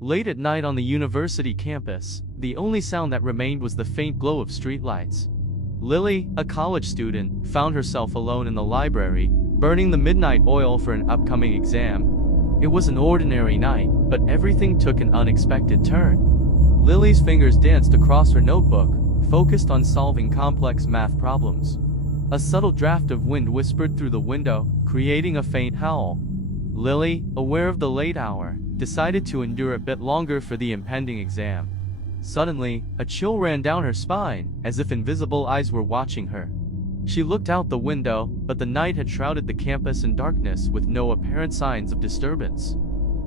Late at night on the university campus, the only sound that remained was the faint glow of streetlights. Lily, a college student, found herself alone in the library, burning the midnight oil for an upcoming exam. It was an ordinary night, but everything took an unexpected turn. Lily's fingers danced across her notebook, focused on solving complex math problems. A subtle draft of wind whispered through the window, creating a faint howl. Lily, aware of the late hour, decided to endure a bit longer for the impending exam. Suddenly, a chill ran down her spine, as if invisible eyes were watching her. She looked out the window, but the night had shrouded the campus in darkness with no apparent signs of disturbance.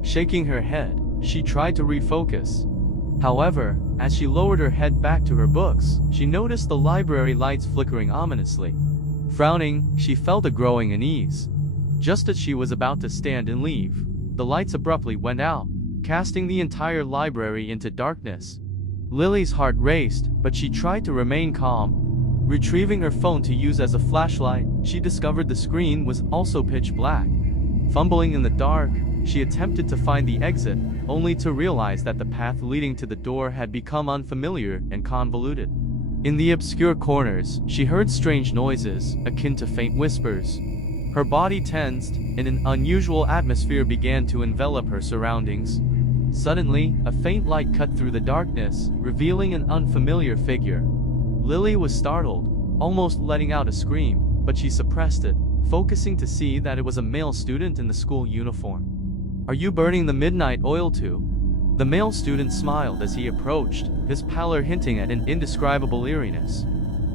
Shaking her head, she tried to refocus. However, as she lowered her head back to her books, she noticed the library lights flickering ominously. Frowning, she felt a growing unease. Just as she was about to stand and leave, the lights abruptly went out, casting the entire library into darkness. Lily's heart raced, but she tried to remain calm. Retrieving her phone to use as a flashlight, she discovered the screen was also pitch black. Fumbling in the dark, she attempted to find the exit, only to realize that the path leading to the door had become unfamiliar and convoluted. In the obscure corners, she heard strange noises, akin to faint whispers. Her body tensed, and an unusual atmosphere began to envelop her surroundings. Suddenly, a faint light cut through the darkness, revealing an unfamiliar figure. Lily was startled, almost letting out a scream, but she suppressed it, focusing to see that it was a male student in the school uniform. "Are you burning the midnight oil too?" The male student smiled as he approached, his pallor hinting at an indescribable eeriness.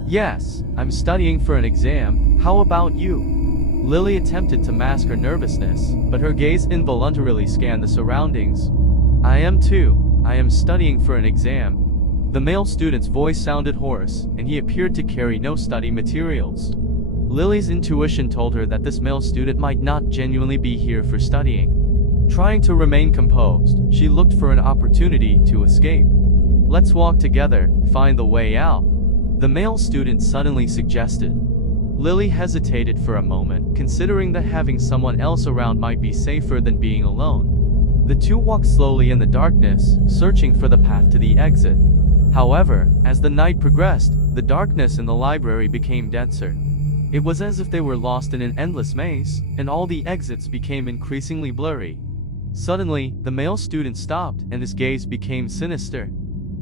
"Yes, I'm studying for an exam. How about you?" Lily attempted to mask her nervousness, but her gaze involuntarily scanned the surroundings. "I am too. I am studying for an exam." The male student's voice sounded hoarse, and he appeared to carry no study materials. Lily's intuition told her that this male student might not genuinely be here for studying. Trying to remain composed, she looked for an opportunity to escape. "Let's walk together, find the way out," the male student suddenly suggested. Lily hesitated for a moment, considering that having someone else around might be safer than being alone. The two walked slowly in the darkness, searching for the path to the exit. However, as the night progressed, the darkness in the library became denser. It was as if they were lost in an endless maze, and all the exits became increasingly blurry. Suddenly, the male student stopped, and his gaze became sinister.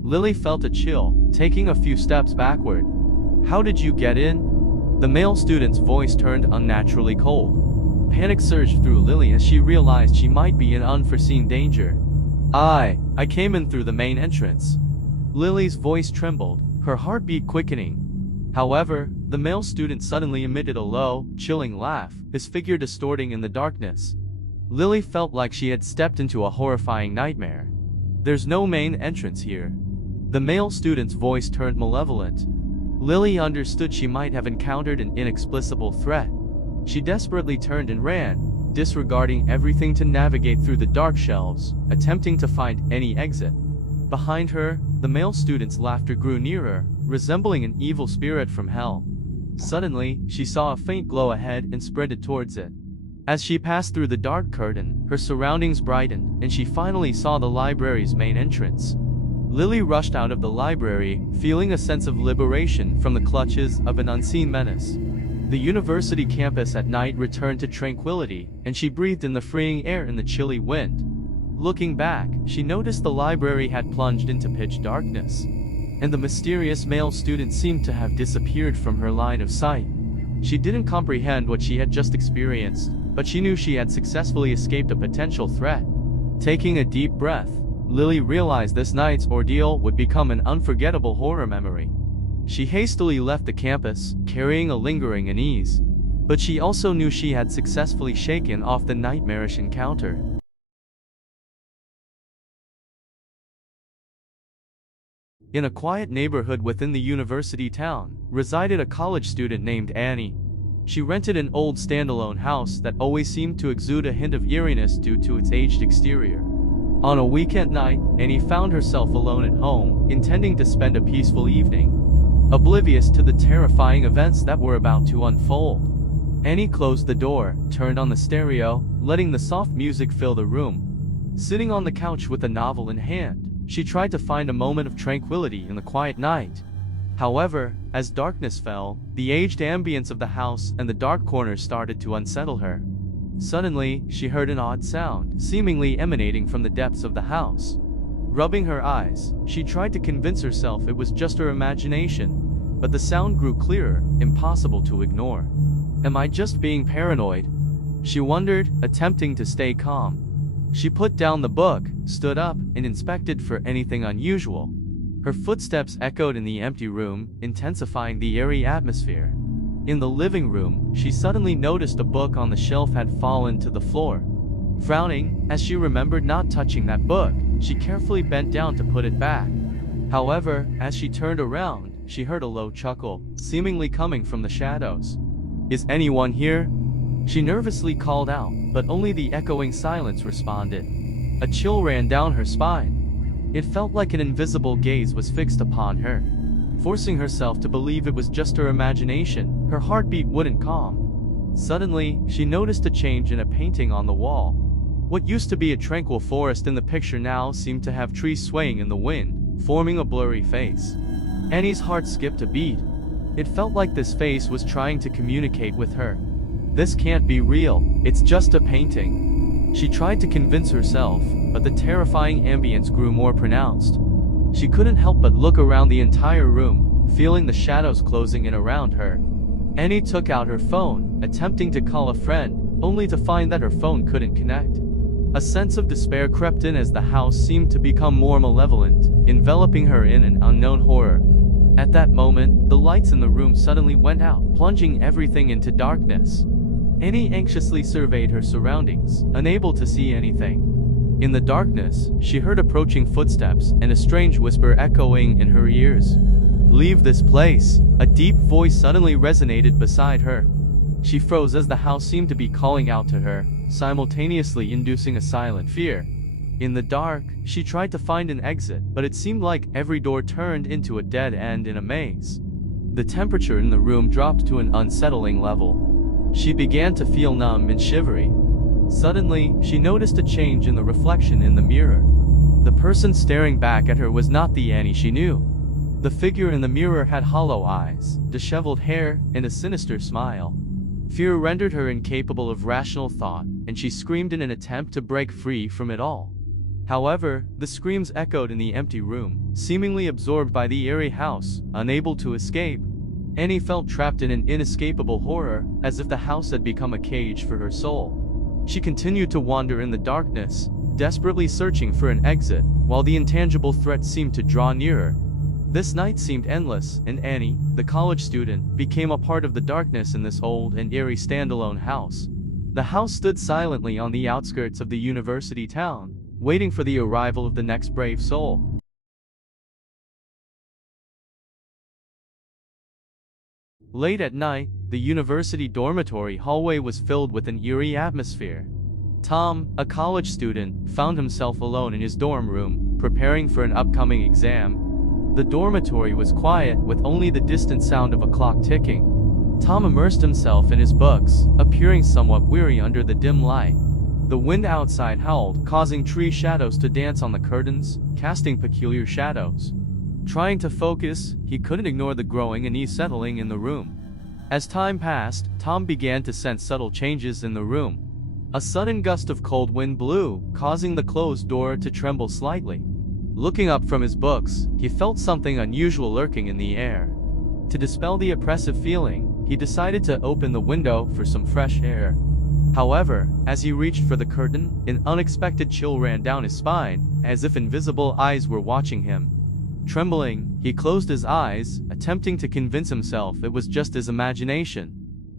Lily felt a chill, taking a few steps backward. "How did you get in?" The male student's voice turned unnaturally cold. Panic surged through Lily as she realized she might be in unforeseen danger. I came in through the main entrance." Lily's voice trembled, her heartbeat quickening. However, the male student suddenly emitted a low, chilling laugh, his figure distorting in the darkness. Lily felt like she had stepped into a horrifying nightmare. "There's no main entrance here." The male student's voice turned malevolent. Lily understood she might have encountered an inexplicable threat. She desperately turned and ran, disregarding everything to navigate through the dark shelves, attempting to find any exit. Behind her, the male student's laughter grew nearer, resembling an evil spirit from hell. Suddenly, she saw a faint glow ahead and sprinted towards it. As she passed through the dark curtain, her surroundings brightened, and she finally saw the library's main entrance. Lily rushed out of the library, feeling a sense of liberation from the clutches of an unseen menace. The university campus at night returned to tranquility, and she breathed in the freeing air and the chilly wind. Looking back, she noticed the library had plunged into pitch darkness, and the mysterious male student seemed to have disappeared from her line of sight. She didn't comprehend what she had just experienced, but she knew she had successfully escaped a potential threat. Taking a deep breath, Lily realized this night's ordeal would become an unforgettable horror memory. She hastily left the campus, carrying a lingering unease. But she also knew she had successfully shaken off the nightmarish encounter. In a quiet neighborhood within the university town, resided a college student named Annie. She rented an old standalone house that always seemed to exude a hint of eeriness due to its aged exterior. On a weekend night, Annie found herself alone at home, intending to spend a peaceful evening, oblivious to the terrifying events that were about to unfold. Annie closed the door, turned on the stereo, letting the soft music fill the room. Sitting on the couch with a novel in hand, she tried to find a moment of tranquility in the quiet night. However, as darkness fell, the aged ambience of the house and the dark corners started to unsettle her. Suddenly, she heard an odd sound, seemingly emanating from the depths of the house. Rubbing her eyes, she tried to convince herself it was just her imagination, but the sound grew clearer, impossible to ignore. Am I just being paranoid? She wondered, attempting to stay calm. She put down the book, stood up, and inspected for anything unusual. Her footsteps echoed in the empty room, intensifying the eerie atmosphere. In the living room, she suddenly noticed a book on the shelf had fallen to the floor. Frowning, as she remembered not touching that book, she carefully bent down to put it back. However, as she turned around, she heard a low chuckle, seemingly coming from the shadows. Is anyone here? She nervously called out, but only the echoing silence responded. A chill ran down her spine. It felt like an invisible gaze was fixed upon her. Forcing herself to believe it was just her imagination, her heartbeat wouldn't calm. Suddenly, she noticed a change in a painting on the wall. What used to be a tranquil forest in the picture now seemed to have trees swaying in the wind, forming a blurry face. Annie's heart skipped a beat. It felt like this face was trying to communicate with her. This can't be real, it's just a painting. She tried to convince herself, but the terrifying ambience grew more pronounced. She couldn't help but look around the entire room, feeling the shadows closing in around her. Annie took out her phone, attempting to call a friend, only to find that her phone couldn't connect. A sense of despair crept in as the house seemed to become more malevolent, enveloping her in an unknown horror. At that moment, the lights in the room suddenly went out, plunging everything into darkness. Annie anxiously surveyed her surroundings, unable to see anything. In the darkness, she heard approaching footsteps and a strange whisper echoing in her ears. Leave this place. A deep voice suddenly resonated beside her. She froze as the house seemed to be calling out to her, simultaneously inducing a silent fear. In the dark, she tried to find an exit, but it seemed like every door turned into a dead end in a maze. The temperature in the room dropped to an unsettling level. She began to feel numb and shivery. Suddenly, she noticed a change in the reflection in the mirror. The person staring back at her was not the Annie she knew. The figure in the mirror had hollow eyes, disheveled hair, and a sinister smile. Fear rendered her incapable of rational thought, and she screamed in an attempt to break free from it all. However, the screams echoed in the empty room, seemingly absorbed by the eerie house, unable to escape. Annie felt trapped in an inescapable horror, as if the house had become a cage for her soul. She continued to wander in the darkness, desperately searching for an exit, while the intangible threat seemed to draw nearer. This night seemed endless, and Annie, the college student, became a part of the darkness in this old and eerie standalone house. The house stood silently on the outskirts of the university town, waiting for the arrival of the next brave soul. Late at night, the university dormitory hallway was filled with an eerie atmosphere. Tom, a college student, found himself alone in his dorm room, preparing for an upcoming exam. The dormitory was quiet, with only the distant sound of a clock ticking. Tom immersed himself in his books, appearing somewhat weary under the dim light. The wind outside howled, causing tree shadows to dance on the curtains, casting peculiar shadows. Trying to focus, he couldn't ignore the growing unease settling in the room. As time passed, Tom began to sense subtle changes in the room. A sudden gust of cold wind blew, causing the closed door to tremble slightly. Looking up from his books, he felt something unusual lurking in the air. To dispel the oppressive feeling, he decided to open the window for some fresh air. However, as he reached for the curtain, an unexpected chill ran down his spine, as if invisible eyes were watching him. Trembling, he closed his eyes, attempting to convince himself it was just his imagination.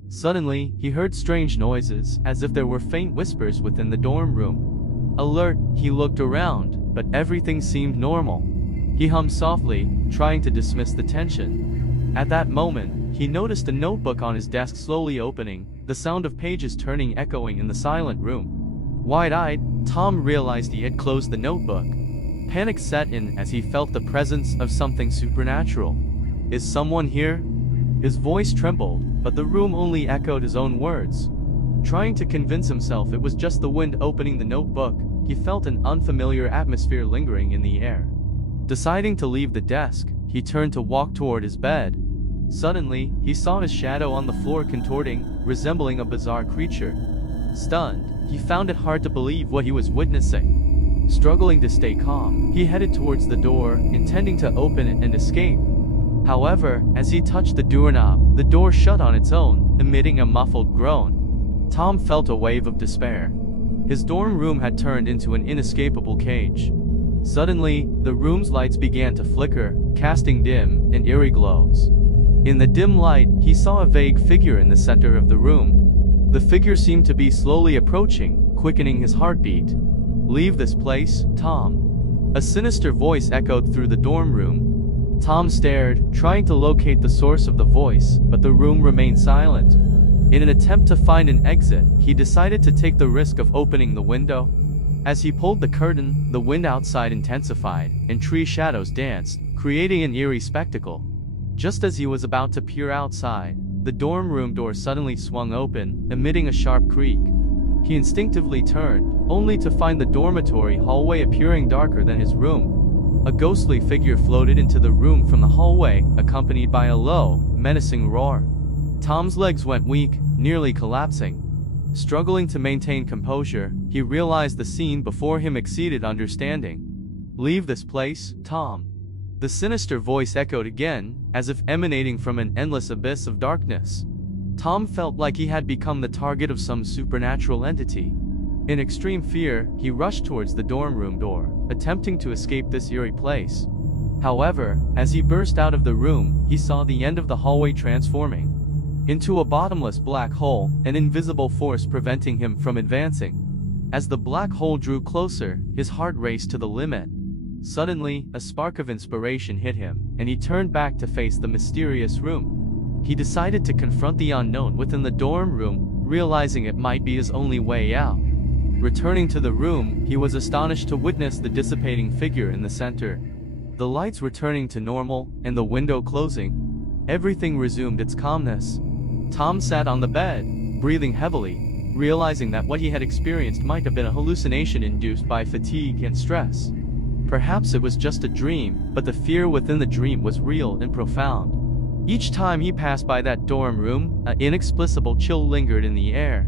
Suddenly, he heard strange noises, as if there were faint whispers within the dorm room. Alert, he looked around, but everything seemed normal. He hummed softly, trying to dismiss the tension. At that moment, he noticed a notebook on his desk slowly opening, the sound of pages turning echoing in the silent room. Wide-eyed, Tom realized he had closed the notebook. Panic set in as he felt the presence of something supernatural. Is someone here? His voice trembled, but the room only echoed his own words. Trying to convince himself it was just the wind opening the notebook, he felt an unfamiliar atmosphere lingering in the air. Deciding to leave the desk, he turned to walk toward his bed. Suddenly, he saw his shadow on the floor contorting, resembling a bizarre creature. Stunned, he found it hard to believe what he was witnessing. Struggling to stay calm, he headed towards the door, intending to open it and escape. However, as he touched the doorknob, the door shut on its own, emitting a muffled groan. Tom felt a wave of despair. His dorm room had turned into an inescapable cage. Suddenly, the room's lights began to flicker, casting dim and eerie glows. In the dim light, he saw a vague figure in the center of the room. The figure seemed to be slowly approaching, quickening his heartbeat. "Leave this place, Tom." A sinister voice echoed through the dorm room. Tom stared, trying to locate the source of the voice, but the room remained silent. In an attempt to find an exit, he decided to take the risk of opening the window. As he pulled the curtain, the wind outside intensified, and tree shadows danced, creating an eerie spectacle. Just as he was about to peer outside, the dorm room door suddenly swung open, emitting a sharp creak. He instinctively turned, only to find the dormitory hallway appearing darker than his room. A ghostly figure floated into the room from the hallway, accompanied by a low, menacing roar. Tom's legs went weak, nearly collapsing. Struggling to maintain composure, he realized the scene before him exceeded understanding. "Leave this place, Tom." The sinister voice echoed again, as if emanating from an endless abyss of darkness. Tom felt like he had become the target of some supernatural entity. In extreme fear, he rushed towards the dorm room door, attempting to escape this eerie place. However, as he burst out of the room, he saw the end of the hallway transforming into a bottomless black hole, an invisible force preventing him from advancing. As the black hole drew closer, his heart raced to the limit. Suddenly, a spark of inspiration hit him, and he turned back to face the mysterious room. He decided to confront the unknown within the dorm room, realizing it might be his only way out. Returning to the room, he was astonished to witness the dissipating figure in the center. The lights returning to normal, and the window closing. Everything resumed its calmness. Tom sat on the bed, breathing heavily, realizing that what he had experienced might have been a hallucination induced by fatigue and stress. Perhaps it was just a dream, but the fear within the dream was real and profound. Each time he passed by that dorm room, an inexplicable chill lingered in the air.